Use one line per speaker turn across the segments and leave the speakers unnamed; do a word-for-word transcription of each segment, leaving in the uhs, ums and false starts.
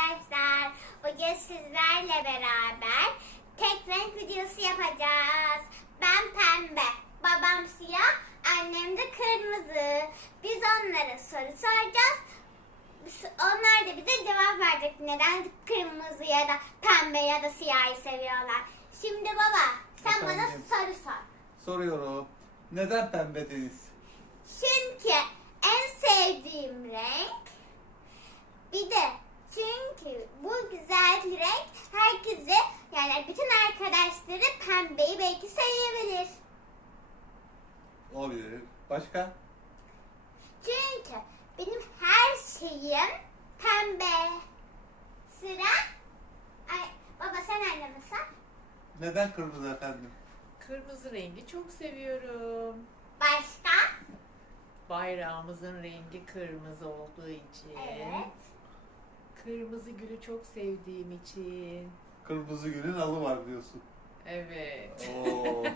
arkadaşlar. Bugün sizlerle beraber tek renk videosu yapacağız. Ben pembe, babam siyah, annem de kırmızı. Biz onlara soru soracağız. Onlar da bize cevap verecek. Neden kırmızı ya da pembe ya da siyahı seviyorlar. Şimdi baba sen
Efendim?
bana soru sor.
Soruyorum. Neden pembe deniz?
Çünkü en sevdiğim renk, bir de çünkü bu güzel renk herkese, yani bütün arkadaşları pembeyi belki sevebilir.
Olabilir. Başka?
Çünkü benim her şeyim pembe. Sıra ay, baba sen anneme sor.
Neden kırmızı efendim?
Kırmızı rengi çok seviyorum.
Başka?
Bayrağımızın rengi kırmızı olduğu için.
Evet.
Kırmızı gülü çok sevdiğim için.
Kırmızı gülün alı var diyorsun.
Evet.
Oo.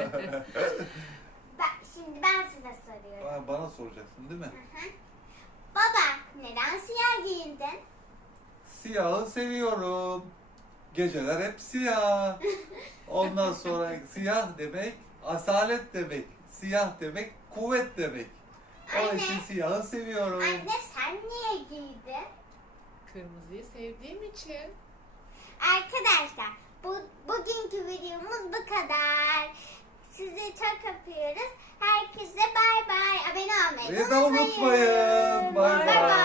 Ben, şimdi ben size soruyorum.
Aa, Bana soracaksın değil mi?
Hı hı. Baba neden siyah giyindin?
Siyahı seviyorum. Geceler hep siyah. Ondan sonra siyah demek asalet demek. Siyah demek kuvvet demek. Onun
Anne.
için siyahı seviyorum.
Anne sen niye giydin?
Kırmızıyı sevdiğim için.
Arkadaşlar bu bugünkü videomuz bu kadar. Sizi çok öpüyoruz. Herkese bay bay. Abone olmayı
Ve de unutmayın. Bay
Bay
bay.